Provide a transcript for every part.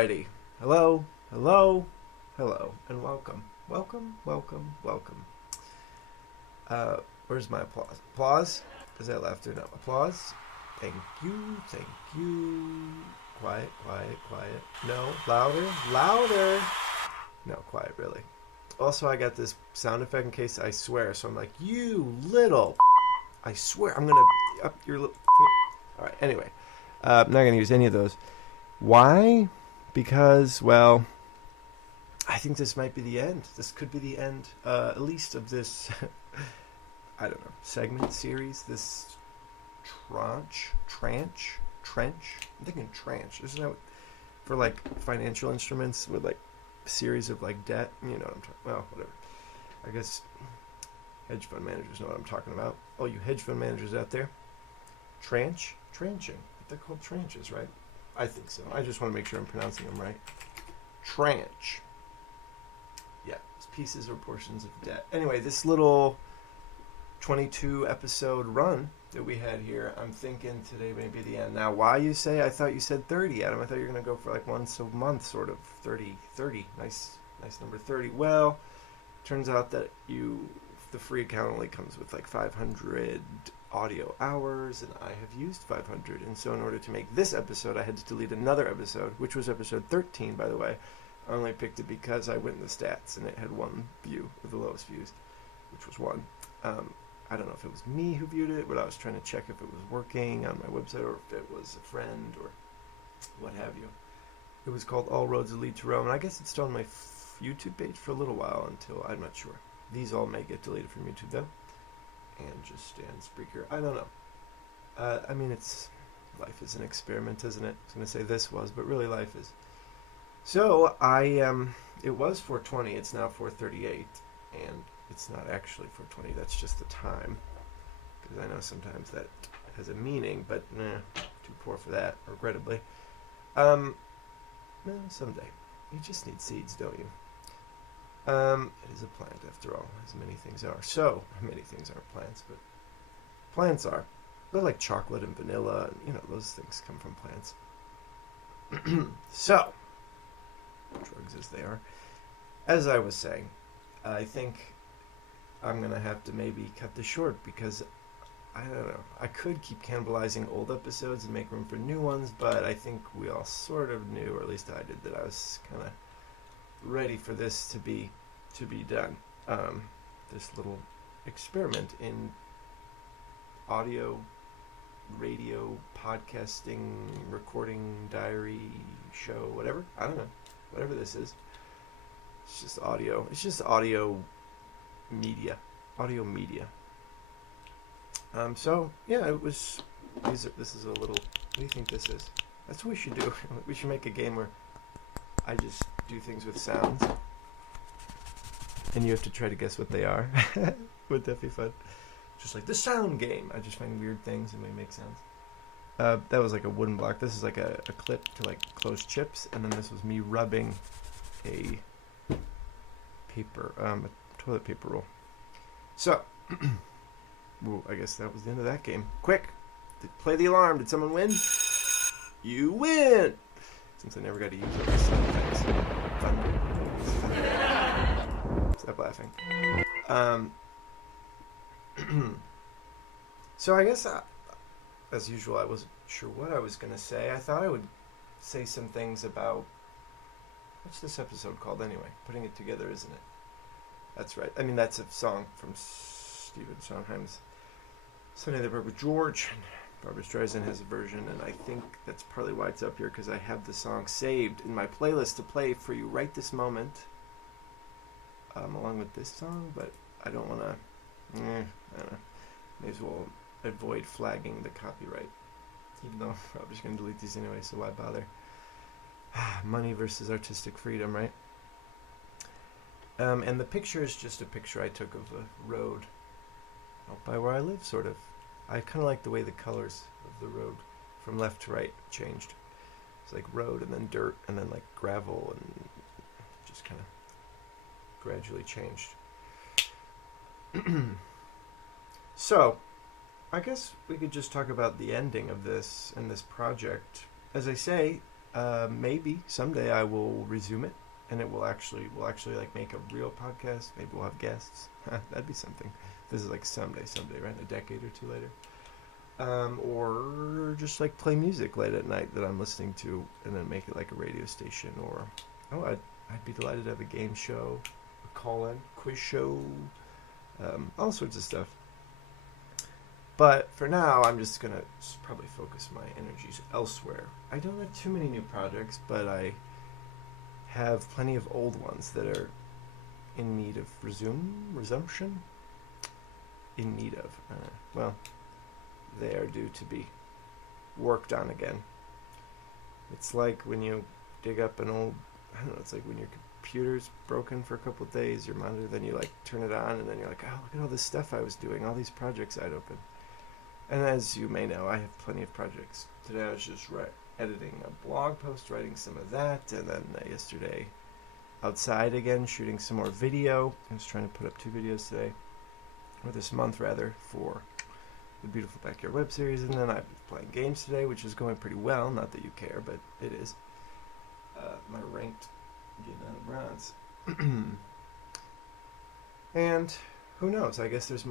Alrighty. Hello, hello, hello, and welcome. Welcome. Where's my applause? Applause? Is that laughter? No. Applause? Thank you. Quiet. No. Louder. No, quiet, really. Also, I got this sound effect in case I swear, so I'm like, you little... I swear, I'm gonna... Up your little... Alright, anyway. I'm not gonna use any of those. Why? Because, well, I think this might be the end. This could be the end, at least of this, I don't know, segment series, this trench? I'm thinking tranche. Isn't that for, like, financial instruments with, like, a series of, like, debt? You know what I'm talking about. Well, whatever. I guess hedge fund managers know what I'm talking about. Oh, you hedge fund managers out there? Tranching. They're called tranches, right? I think so. I just want to make sure I'm pronouncing them right. Tranche. Yeah, it's pieces or portions of debt. Anyway, this little 22 episode run that we had here, I'm thinking today may be the end. Now, why you say? I thought you said 30, Adam. I thought you were going to go for like once a month, sort of. 30. Nice number 30. Well, turns out that the free account only comes with like 500 audio hours, and I have used 500, and so in order to make this episode I had to delete another episode, which was episode 13, by the way. I only picked it because I went in the stats and it had one view with the lowest views, which was one. I don't know if it was me who viewed it, but I was trying to check if it was working on my website or if it was a friend or what have you. It was called All Roads Lead to Rome, and I guess it's still on my YouTube page for a little while until, I'm not sure. These all may get deleted from YouTube though. And just stay on Spreaker. I don't know. I mean, life is an experiment, isn't it? I was going to say this was, but really life is. So, it was 4:20, it's now 4:38, and it's not actually 4:20, that's just the time. Because I know sometimes that has a meaning, but too poor for that, regrettably. Someday. You just need seeds, don't you? It is a plant, after all, as many things are. So, many things aren't plants, but plants are. They're like chocolate and vanilla, and, those things come from plants. So, drugs as they are. As I was saying, I think I'm going to have to maybe cut this short, because, I don't know, I could keep cannibalizing old episodes and make room for new ones, but I think we all sort of knew, or at least I did, that I was kind of ready for this to be done. This little experiment in audio, radio, podcasting, recording, diary, show, whatever. I don't know. Whatever this is. It's just audio. It's just audio media. So, yeah, it was... This is a little... What do you think this is? That's what we should do. We should make a game where I just do things with sounds, and you have to try to guess what they are. Would that be fun? Just like the sound game. I just find weird things and we make sounds. That was like a wooden block. This is like a clip to like close chips, and then this was me rubbing a toilet paper roll. So, well, I guess that was the end of that game. Quick, play the alarm. Did someone win? You win! Since I never got to use all these sound effects. Stop laughing. So I guess, as usual, I wasn't sure what I was going to say. I thought I would say some things about... What's this episode called anyway? Putting It Together, isn't it? That's right. I mean, that's a song from Stephen Sondheim's Sunday the River George. Barbra Streisand has a version, and I think that's partly why it's up here, because I have the song saved in my playlist to play for you right this moment, along with this song, but I don't want to, I don't know, may as well avoid flagging the copyright, even though I'm just going to delete these anyway, so why bother? Money versus artistic freedom, right? And the picture is just a picture I took of a road out by where I live, sort of. I kind of like the way the colors of the road from left to right changed. It's like road and then dirt and then like gravel, and just kind of gradually changed. So, I guess we could just talk about the ending of this and this project. As I say, Maybe someday I will resume it, and we'll actually like make a real podcast. Maybe we'll have guests. That'd be something. This is like someday, right? A decade or two later. Or just like play music late at night that I'm listening to, and then make it like a radio station. Or I'd be delighted to have a game show, a call-in quiz show, all sorts of stuff. But for now, I'm just gonna probably focus my energies elsewhere. I don't have too many new projects, but I have plenty of old ones that are in need of resumption. In need of, well, they are due to be worked on again. It's like when you dig up an old, I don't know, it's like when your computer's broken for a couple of days, your monitor, then you like turn it on, and then you're like, oh, look at all this stuff I was doing, all these projects I'd opened. And as you may know, I have plenty of projects. Today I was just editing a blog post, writing some of that, and then yesterday outside again, shooting some more video. I was trying to put up 2 videos today, or this month rather, for the Beautiful Backyard web series, and then I was playing games today, which is going pretty well. Not that you care, but it is. My ranked getting out of bronze. And who knows? I guess there's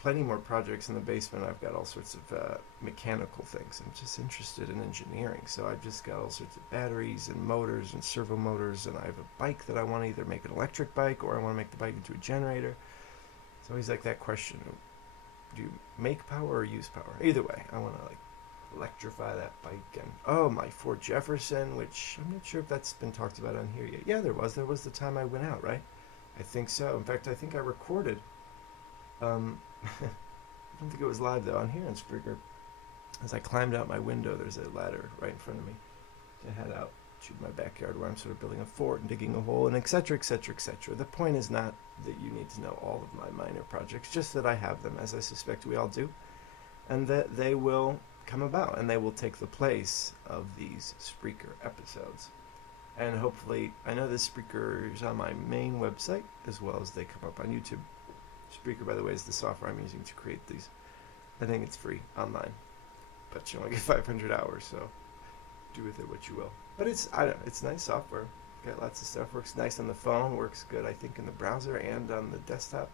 plenty more projects in the basement. I've got all sorts of mechanical things. I'm just interested in engineering, so I've just got all sorts of batteries and motors and servo motors, and I have a bike that I want to either make an electric bike or I want to make the bike into a generator. It's always like that question: do you make power or use power? Either way, I want to like electrify that bike. And oh, my Ford Jefferson, which I'm not sure if that's been talked about on here yet. Yeah, there was the time I went out, right? I think so. In fact, I think I recorded. I don't think it was live though on here on Spreaker. As I climbed out my window, there's a ladder right in front of me to head out to my backyard, where I'm sort of building a fort and digging a hole, and etc., etc., etc. The point is not that you need to know all of my minor projects, just that I have them, as I suspect we all do, and that they will come about, and they will take the place of these Spreaker episodes. And hopefully, I know this Spreaker is on my main website, as well as they come up on YouTube. Spreaker, by the way, is the software I'm using to create these. I think it's free online, but you only get 500 hours, so do with it what you will. But it's nice software. Got lots of stuff. Works nice on the phone. Works good, I think, in the browser and on the desktop.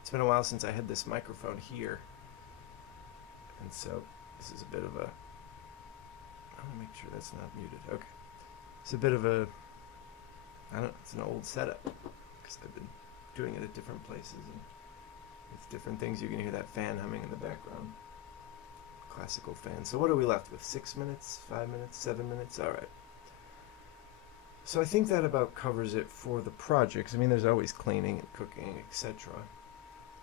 It's been a while since I had this microphone here, and so this is a bit of a. I want to make sure that's not muted. Okay, it's a bit of a. I don't know. It's an old setup because I've been doing it at different places and with different things. You can hear that fan humming in the background. Classical fan. So what are we left with? 6 minutes? 5 minutes? 7 minutes? All right. So I think that about covers it for the projects. I mean, there's always cleaning and cooking, etc.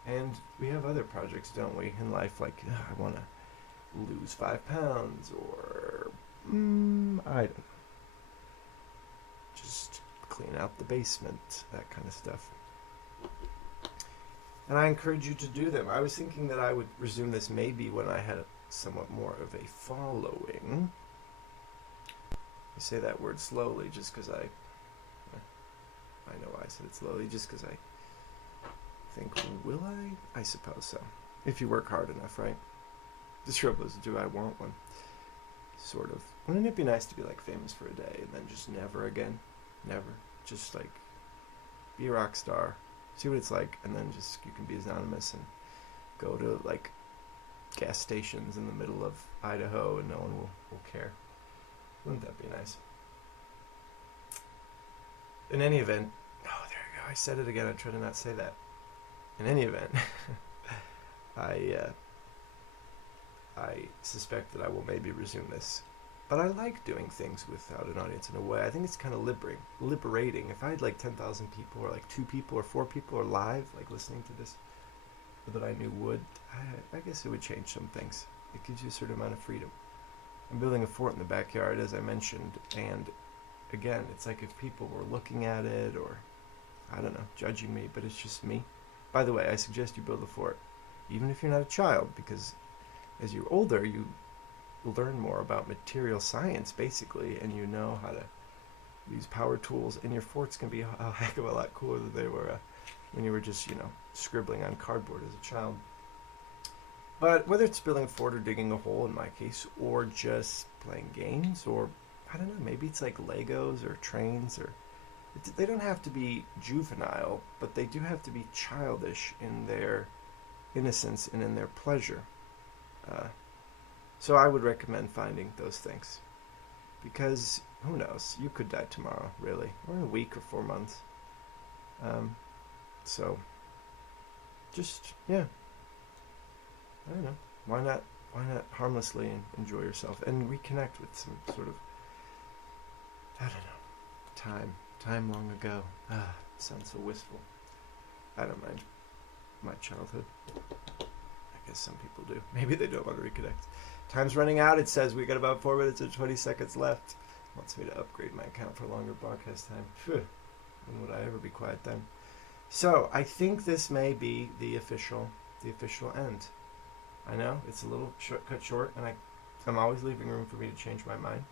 And we have other projects, don't we, in life? Like, I want to lose 5 pounds, or I don't know, just clean out the basement, that kind of stuff. And I encourage you to do them. I was thinking that I would resume this maybe when I had somewhat more of a following. I say that word slowly just because I know why I said it slowly, just because I think, will I? I suppose so. If you work hard enough, right? The trouble is, do I want one? Sort of. Wouldn't it be nice to be like famous for a day and then just never again? Never. Just like be a rock star. See what it's like, and then just you can be anonymous and go to like gas stations in the middle of Idaho and no one will care. Wouldn't that be nice? In any event, oh, there you go. I said it again. I try to not say that. In any event, I suspect that I will maybe resume this. But I like doing things without an audience in a way. I think it's kind of liberating. If I had like 10,000 people, or like 2 people, or 4 people, or live, like listening to this, that I knew would, I guess it would change some things. It gives you a certain amount of freedom. I'm building a fort in the backyard, as I mentioned, and again, it's like if people were looking at it, or, I don't know, judging me, but it's just me. By the way, I suggest you build a fort, even if you're not a child, because as you're older, you learn more about material science, basically, and you know how to use power tools, and your forts can be a heck of a lot cooler than they were when you were just, scribbling on cardboard as a child. But whether it's building a fort or digging a hole, in my case, or just playing games, or, I don't know, maybe it's like Legos or trains, or they don't have to be juvenile, but they do have to be childish in their innocence and in their pleasure. So I would recommend finding those things, because who knows, you could die tomorrow, really, or in a week or 4 months. So just, yeah, I don't know, why not harmlessly enjoy yourself and reconnect with some sort of, I don't know, time long ago. Sounds so wistful. I don't mind my childhood. I guess some people do. Maybe they don't want to reconnect. Time's running out. It says we got about 4 minutes and 20 seconds left. It wants me to upgrade my account for longer broadcast time. Phew. When would I ever be quiet then? So I think this may be the official end. I know it's a little cut short, and I'm always leaving room for me to change my mind.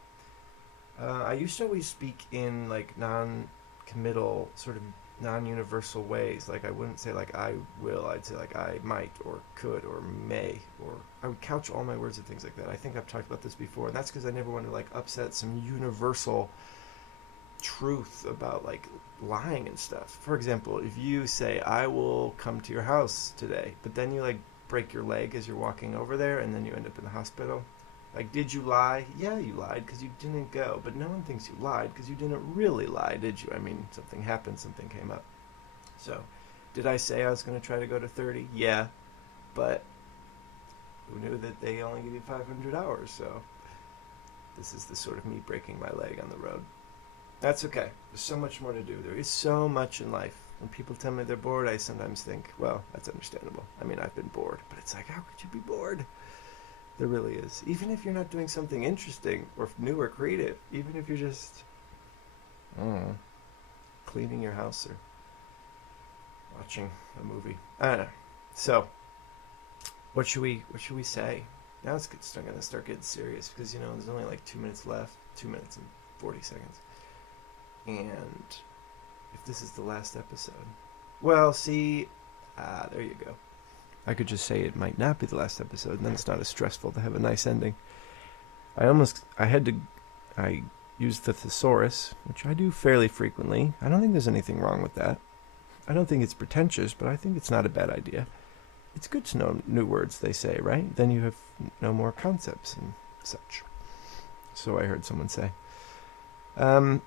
I used to always speak in like non-committal, sort of non-universal ways. Like I wouldn't say like I will, I'd say like I might or could or may, or I would couch all my words and things like that. I think I've talked about this before, and that's because I never wanted to like upset some universal truth about like lying and stuff. For example, if you say I will come to your house today, but then you like break your leg as you're walking over there, and then you end up in the hospital. Like, did you lie? Yeah, you lied because you didn't go. But no one thinks you lied because you didn't really lie, did you? I mean, something happened, something came up. So, did I say I was going to try to go to 30? Yeah, but who knew that they only give you 500 hours? So, this is the sort of me breaking my leg on the road. That's okay. There's so much more to do. There is so much in life. When people tell me they're bored, I sometimes think, well, that's understandable. I mean, I've been bored. But it's like, how could you be bored? There really is. Even if you're not doing something interesting or new or creative, even if you're just cleaning your house or watching a movie. I don't know. So, what should we say? Now it's going to start getting serious because, there's only like 2 minutes left. 2 minutes and 40 seconds. And if this is the last episode, well, see, there you go. I could just say it might not be the last episode, and then it's not as stressful to have a nice ending. I used the thesaurus, which I do fairly frequently. I don't think there's anything wrong with that. I don't think it's pretentious, but I think it's not a bad idea. It's good to know new words, they say, right? Then you have no more concepts and such. So I heard someone say. And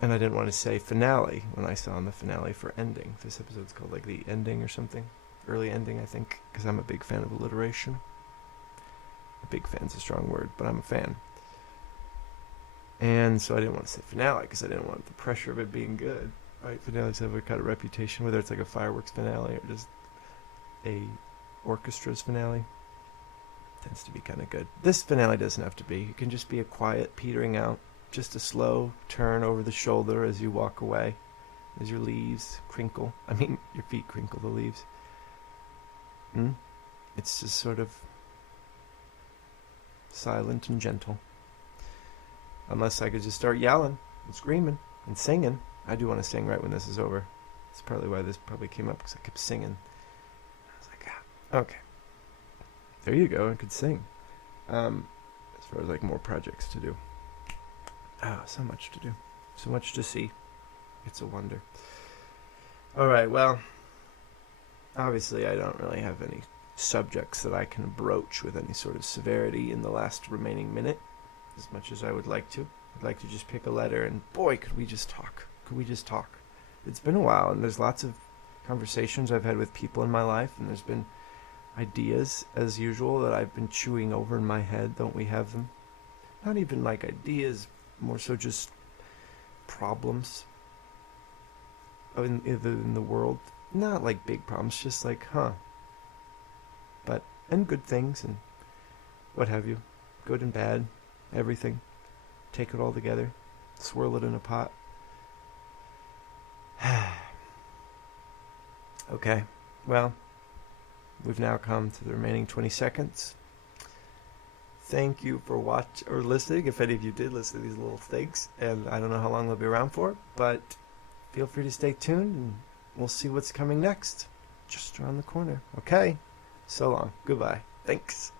I didn't want to say finale when I saw on the finale for ending. This episode's called like the ending or something. Early ending, I think, because I'm a big fan of alliteration. A big fan's a strong word, but I'm a fan. And so I didn't want to say finale because I didn't want the pressure of it being good. Right? Finales have a kind of reputation, whether it's like a fireworks finale or just a orchestra's finale. Tends to be kind of good. This finale doesn't have to be. It can just be a quiet petering out. Just a slow turn over the shoulder as you walk away. As your leaves crinkle. I mean, your feet crinkle the leaves. It's just sort of silent and gentle. Unless I could just start yelling and screaming and singing. I do want to sing right when this is over. That's probably why this probably came up, because I kept singing. I was like, okay. There you go, I could sing. As far as like more projects to do. So much to do. So much to see. It's a wonder. Alright, well, obviously I don't really have any subjects that I can broach with any sort of severity in the last remaining minute, as much as I would like to. I'd like to just pick a letter and, boy, could we just talk. It's been a while, and there's lots of conversations I've had with people in my life, and there's been ideas, as usual, that I've been chewing over in my head. Don't we have them? Not even like ideas, more so just problems in the world. Not like big problems, just like, and good things and what have you. Good and bad, everything. Take it all together, swirl it in a pot. Okay, well, we've now come to the remaining 20 seconds. Thank you for watching or listening, if any of you did listen to these little things. And I don't know how long they'll be around for, but feel free to stay tuned and we'll see what's coming next. Just around the corner. Okay? So long. Goodbye. Thanks.